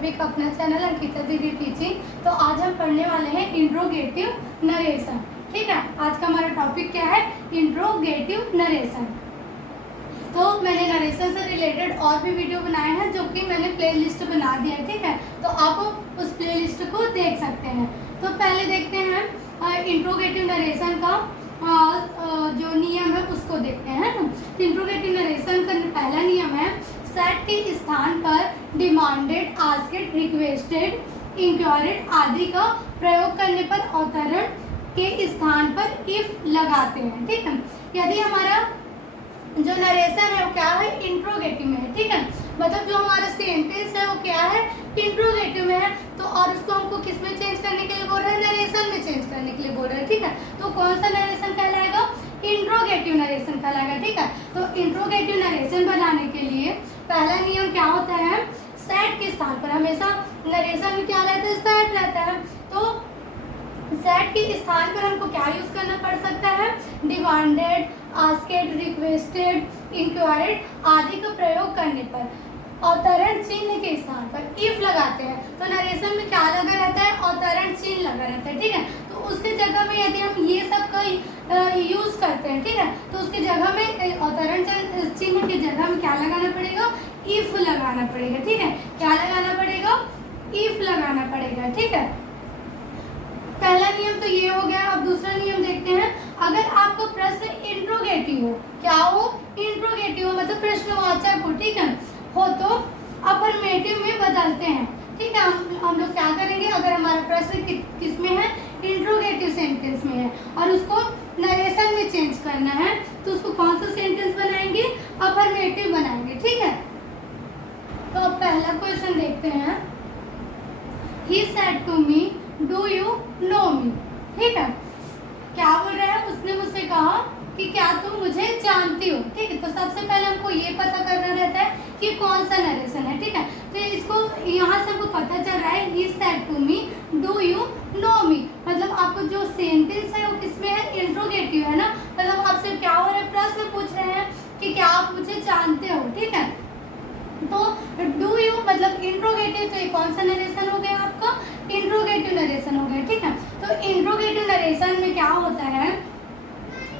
सभी का अपना चैनल अंकिता दीदी टीचिंग। तो आज हम पढ़ने वाले हैं इंट्रोगेटिव नरेशन। ठीक है, आज का हमारा टॉपिक क्या है? Interrogative narration. तो मैंने नरेशन से रिलेटेड और भी वीडियो बनाए हैं जो कि मैंने प्लेलिस्ट बना दिया है। ठीक है, तो आप उस प्लेलिस्ट को देख सकते हैं। तो पहले देखते हैं इंट्रोगेटिव नरेशन का जो नियम है उसको देखते हैं ना। इंट्रोगेटिव नरेशन का पहला नियम है, सेट के स्थान पर डिमांडेड, आस्क्ड, रिक्वेस्टेड, इंक्वायर्ड आदि का प्रयोग करने पर अवतरण के स्थान पर इफ लगाते हैं। ठीक है, यदि हमारा जो नरेशन है वो क्या है? इंट्रोगेटिव में है। ठीक है, मतलब जो हमारा सेंटेंस है वो क्या है? इंट्रोगेटिव में है। तो और उसको हमको किस में चेंज करने के लिए बोल रहे हैं? नरेशन में चेंज करने के लिए बोल रहे हैं। ठीक है, तो कौन सा नरेशन कहलाएगा? इंट्रोगेटिव नरेशन कहलाएगा। ठीक है, तो इंट्रोगेटिव नरेशन बनाने के लिए पहला नियम क्या होता है? सेट के स्थान पर हमेशा नरेशन में क्या रहता है? सेट रहता है। तो सेट के स्थान पर हमको क्या यूज करना पड़ सकता है? डिमांडेड, आस्क्ड, रिक्वेस्टेड, इंक्वायर्ड आदि का प्रयोग करने पर अवतरण चिन्ह के स्थान पर इफ लगाते हैं। तो नरेशन में क्या लगा रहता है? अवतरण चिन्ह लगा रहता है। ठीक है, तो उसके जगह में यदि हम ये सब का यूज करते हैं, ठीक है, तो उसके जगह में अवतरण चिन्ह की जगह में क्या लगाना पड़ेगा? इफ लगाना पड़ेगा। ठीक है, क्या लगाना पड़ेगा? इफ लगाना पड़ेगा। ठीक है, पहला नियम तो ये हो गया। अब दूसरा नियम देखते हैं। अगर आपका प्रश्न इंट्रोगेटिव हो, क्या हो? इंट्रोगेटिव हो मतलब प्रश्नवाचक हो, ठीक है, हो तो अफर्मेटिव में बदलते हैं। ठीक है, हम लोग क्या करेंगे? अगर हमारा प्रश्न किस में है? इंट्रोगेटिव सेंटेंस में है और उसको नरेशन में चेंज करना है, तो उसको कौन सा सेंटेंस बनाएंगे? अफर्मेटिव बनाएंगे। ठीक है, तो अब पहला क्वेश्चन देखते हैं। He said to me, do you know me? ठीक है, क्या बोल रहा है? उसने मुझसे कहा कि क्या तुम मुझे जानती हो। ठीक है, तो सबसे पहले हमको ये पता करना रहता है कि कौन सा नरेशन है। ठीक है, तो इसको यहाँ से हमको पता चल रहा है he said to me, do you know me, मतलब आपको जो सेंटेंस है वो किसमें है? इंट्रोगेटिव है ना। मतलब आपसे क्या हो रहा है? प्रश्न पूछ रहे हैं कि क्या आप मुझे जानते हो। ठीक है, तो डू यू मतलब इंट्रोगेटिव, तो ये कौन सा नरेशन हो गया? आपका इंट्रोगेटिव नरेशन हो गया। ठीक है, तो इंट्रोगेटिव नरेशन में क्या होता है?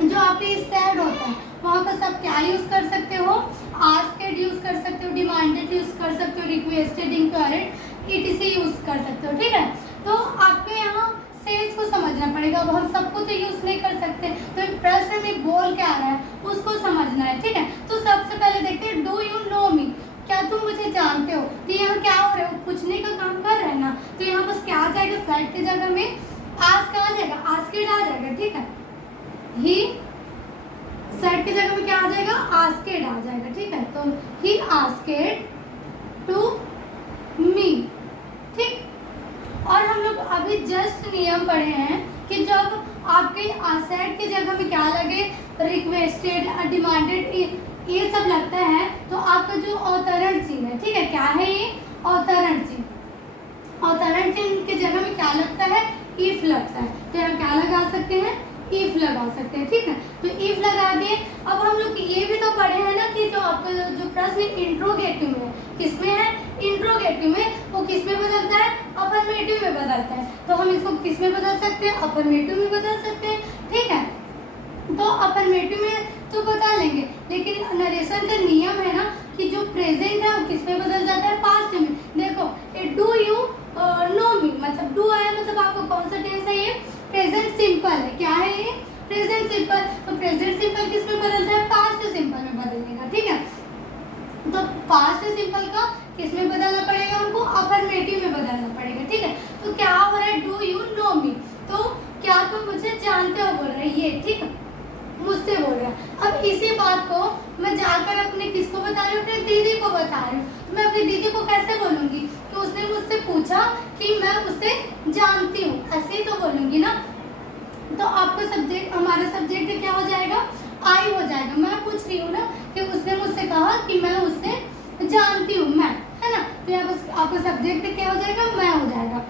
जो आपके सेड होता है वहाँ पर सब क्या यूज कर सकते हो? आस्क्ड यूज कर सकते हो, डिमांडेड यूज कर सकते हो, रिक्वेस्टेड, इंक्वायर्ड etc यूज कर सकते हो। ठीक है, तो आपके यहाँ सेंस को समझना पड़ेगा। अब हम सबको तो यूज नहीं कर सकते, तो प्रश्न में बोल क्या रहा है उसको समझना है। ठीक है, तो सबसे पहले देखते हैं डू यू नो मी, क्या तुम मुझे जानते हो। तो यहाँ क्या हो रहा है? पूछने का काम कर रहे हैं ना, तो यहाँ बस क्या आ जाएगा? सेट की जगह में आस्क आ जाएगा, आस्क्ड आ जाएगा। ठीक है, ही सेट की जगह में क्या आ जाएगा? आस्क्ड आ जाएगा। ठीक है, तो ही आस्क्ड टू मी। ठीक, और हम लोग अभी जस्ट नियम पढ़े हैं कि जब आपके सेट की जगह में क्या लगे? रिक्वेस्टेड, डिमांडेड, ये सब लगता है, तो आपका जो अवतरण चिन्ह है, ठीक है, क्या है ये? अवतरण चिन्ह। अवतरण चिन्ह की जगह में क्या लगता है? इफ लगता है। तो यहाँ क्या लगा सकते हैं? इफ लगा सकते हैं। ठीक है, तो इफ लगा दिए। अब हम लोग ये भी तो पढ़े हैं ना कि जो आपका जो प्रश्न इंट्रोगेटिव में किसमें है? इंट्रोगेटिव में, वो किस में बदलता है? अफर्मेटिव में बदलता है। तो हम इसको किस में बदल सकते हैं? अफर्मेटिव में बदल सकते हैं। ठीक है, तो अफर्मेटिव में तो बता लेंगे, लेकिन नरेशन का नियम है ना कि जो प्रेजेंट है वो किस में बदल जाता है? पास्ट में। देखो, डू यू नो मी, मतलब डू आया मतलब आपको कौन सा टेंस है? ये प्रेजेंट सिंपल है। क्या है ये? Present simple. तो प्रेजेंट सिंपल किस में बदलता है? पास्ट सिंपल में बदलेगा। ठीक है, तो पास्ट सिंपल का किस में बदलना पड़ेगा? हमको अफर्मेटिव में बदलना पड़ेगा। ठीक है, तो क्या हो रहा है? डू यू नो मी, तो क्या तुम मुझे जानते हो बोल रहे हैं ये। ठीक है, मुझसे बोल रहा है। अब इसी बात को मैं जाकर अपने किसको बता रही हूँ? अपनी दीदी को बता रही हूँ। मैं अपनी दीदी को कैसे बोलूँगी कि उसने मुझसे पूछा कि मैं उसे जानती हूँ, ऐसे ही तो बोलूँगी ना। तो आपका सब्जेक्ट, हमारा सब्जेक्ट क्या हो जाएगा? आई हो जाएगा। मैं पूछ रही हूँ ना कि उसने मुझसे कहा कि मैं उससे जानती हूँ, मैं, है ना, तो यहाँ बस आपका सब्जेक्ट क्या हो जाएगा? मैं हो जाएगा।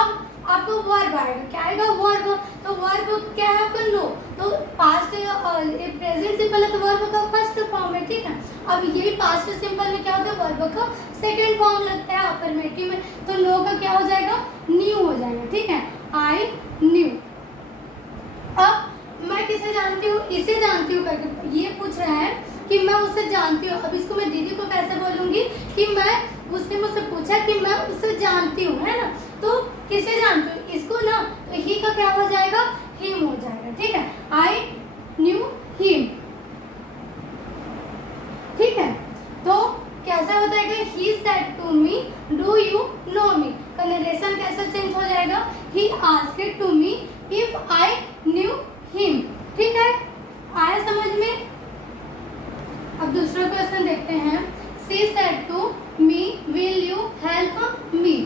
अब आपको वर्ब आएगा। क्या आएगा? वर्ब। तो वर्ब क्या है आपका? नो। तो पास्ट प्रेजेंट सिंपल है तो वर्ब का फर्स्ट फॉर्म है, ठीक है। अब यही पास्ट सिंपल में क्या होता है? वर्ब का सेकंड फॉर्म लगता है अफर्मेटिव में, तो नो का क्या हो जाएगा? न्यू हो जाएगा, ठीक है। I knew. अब मैं किसे जानती हूँ? इसे जानती हूँ करके ये पूछ रहा है कि मैं उसे जानती हूँ। अब इसको मैं दीदी को कैसे बोलूंगी कि उसने मुझसे पूछा कि मैं उसे जानती हूँ, है ना। तो किसे जानती हूँ? इसको ना, तो ही का क्या हो जाएगा? हिम हो जाएगा, ठीक है। आई न्यू हिम, ठीक है। तो कैसा हो जाएगा? He said to me do you know me. का नरेशन कैसे चेंज हो जाएगा? He asked to me if I knew him, ठीक है। आया समझ में? अब दूसरा क्वेश्चन देखते हैं। She said to me will you help me.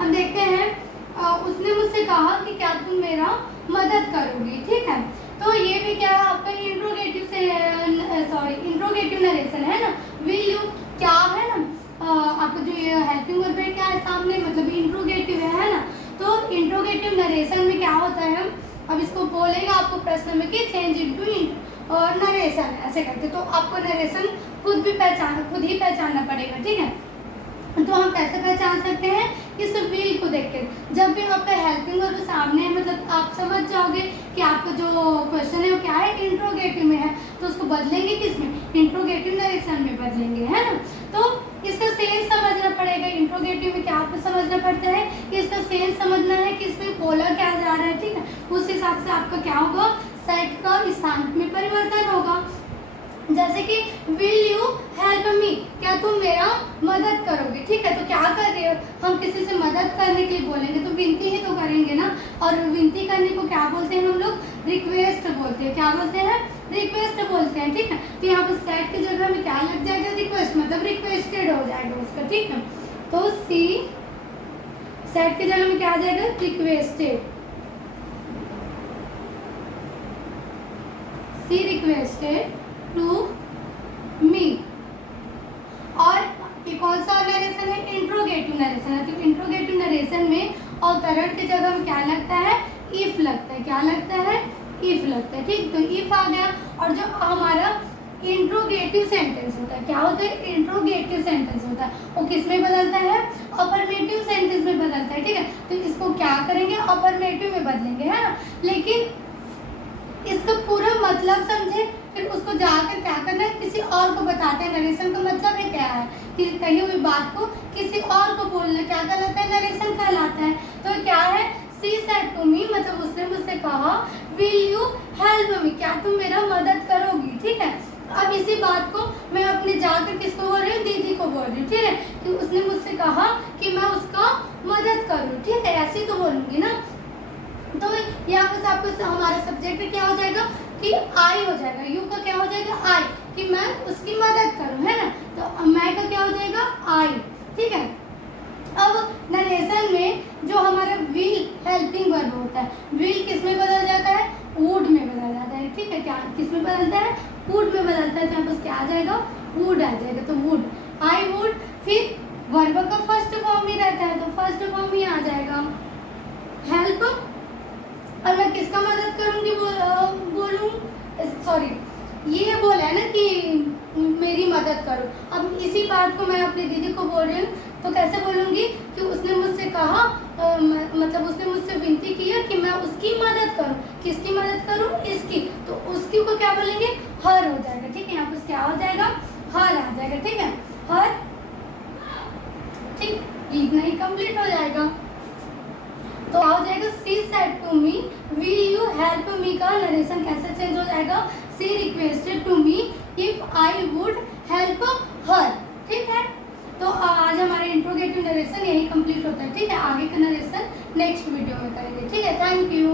अब देखते हैं, उसने मुझसे कहा कि क्या तुम मेरा मदद करोगी, ठीक है। तो ये भी क्या है? आपका इंट्रोगेटिव नरेशन है ना। विल यू क्या है ना, आपका जो ये हेल्पिंग वर्ब है क्या है सामने, मतलब इंट्रोगेटिव है ना। तो इंट्रोगेटिव नरेशन में क्या होता है? अब इसको बोलेगा आपको प्रश्न में कि चेंज इनटू नरेशन ऐसे करके, तो आपको नरेशन खुद ही पहचानना पड़ेगा, ठीक है। तो हम कैसे पहचान सकते हैं? इस विल को देख के। जब भी आपका हेल्पिंग वर्ब सामने है, मतलब आप समझ जाओगे कि आपका जो क्वेश्चन है वो क्या है? इंट्रोगेटिव में है, तो उसको बदलेंगे किसमें? इंट्रोगेटिव नरेशन में बदलेंगे, है ना। तो इसका सेंस समझना पड़ेगा। इंट्रोगेटिव में क्या आपको समझना पड़ता है कि इसका सेंस समझना है कि इसमें बोला क्या जा रहा है, ठीक है। उस हिसाब से आपका क्या होगा? सेट का स्थान में परिवर्तन होगा। जैसे कि विल यू हेल्प मी, क्या तुम मेरा मदद करोगे, ठीक है। तो क्या कर रहे हो? हम किसी से मदद करने के लिए बोलेंगे तो विनती ही तो करेंगे ना। और विनती करने को क्या बोलते हैं हम लोग? रिक्वेस्ट बोलते हैं। क्या बोलते हैं? रिक्वेस्ट बोलते हैं, ठीक है। तो यहाँ पर सेट की जगह में क्या लग जाएगा? रिक्वेस्ट, मतलब रिक्वेस्टेड हो जाएगा उसका, ठीक है। तो सी सेट की जगह में क्या आ जाएगा? Requested. She requested to me. और ये कौन सा नरेशन है? इंट्रोगेटिव नरेशन है। तो इंट्रोगेटिव नरेशन में अवतरण की जगह में क्या लगता है? इफ लगता है। क्या लगता है? इफ लगता है, ठीक। तो इफ आ गया। और जो हमारा इंट्रोगेटिव सेंटेंस होता है, क्या होता है? इंट्रोगेटिव सेंटेंस होता है, वो किस में बदलता है? अफर्मेटिव सेंटेंस में बदलता है, ठीक है। तो इसको क्या करेंगे? अफर्मेटिव में बदलेंगे, है ना। लेकिन इसका पूरा मतलब समझे, फिर उसको जाकर क्या करना है? किसी और को बताते हैं। नरेशन का मतलब है क्या है? कि कही हुई बात को किसी और को बोलना क्या कहलाता है? नरेशन कहलाता है। तो क्या है? शी सेड टू मी, मतलब उसने मुझसे कहा विल यू हेल्प मी, क्या तुम मेरा मदद करोगी, ठीक है। अब इसी बात को मैं अपने जाकर किसको बोल रही हूँ? दीदी को बोल रही हूँ, ठीक है। कि उसने मुझसे कहा कि मैं उसका मदद करूँ, ठीक है। ऐसे ही तो बोलूँगी ना। तो यहाँ पर आपको हमारा सब्जेक्ट क्या हो जाएगा? कि आई हो जाएगा। यू का क्या हो जाएगा? आई, कि मैं उसकी मदद करूं, है ना। तो मैं का क्या हो जाएगा? आई, ठीक है। अब नरेशन में जो हमारा विल हेल्पिंग वर्ब होता है, विल किस में बदल जाता है? वुड में बदल जाता है, ठीक है। क्या किस में बदलता है? वुड में बदलता है। तो यहाँ पर क्या आ जाएगा? वुड आ जाएगा। तो वुड, आई वुड। फिर वर्ब का फर्स्ट फॉर्म ही रहता है, तो फर्स्ट फॉर्म ही आ जाएगा हेल्प। और मैं किसका मदद करूंगी? बोलूं, सॉरी, ये बोला है ना कि मेरी मदद करो। अब इसी बात को मैं अपनी दीदी को बोल रही हूँ, तो कैसे बोलूंगी? कि उसने मुझसे कहा, मतलब उसने मुझसे विनती किया कि मैं उसकी मदद करूं। किसकी मदद करूं? इसकी। तो उसकी को क्या बोलेंगे? हर हो जाएगा, ठीक है। यहाँ पर क्या हो जाएगा? हर आ जाएगा, ठीक है। हर, ठीक, इतना ही कंप्लीट हो जाएगा। तो क्या हो जाएगा? She said to me will you help me का नरेशन कैसे चेंज हो जाएगा? She requested to me if I would help her, ठीक है। तो आज हमारा इंट्रोगेटिव नरेशन यही कंप्लीट होता है, ठीक है। आगे का नरेशन नेक्स्ट वीडियो में करेंगे, ठीक है। Thank you.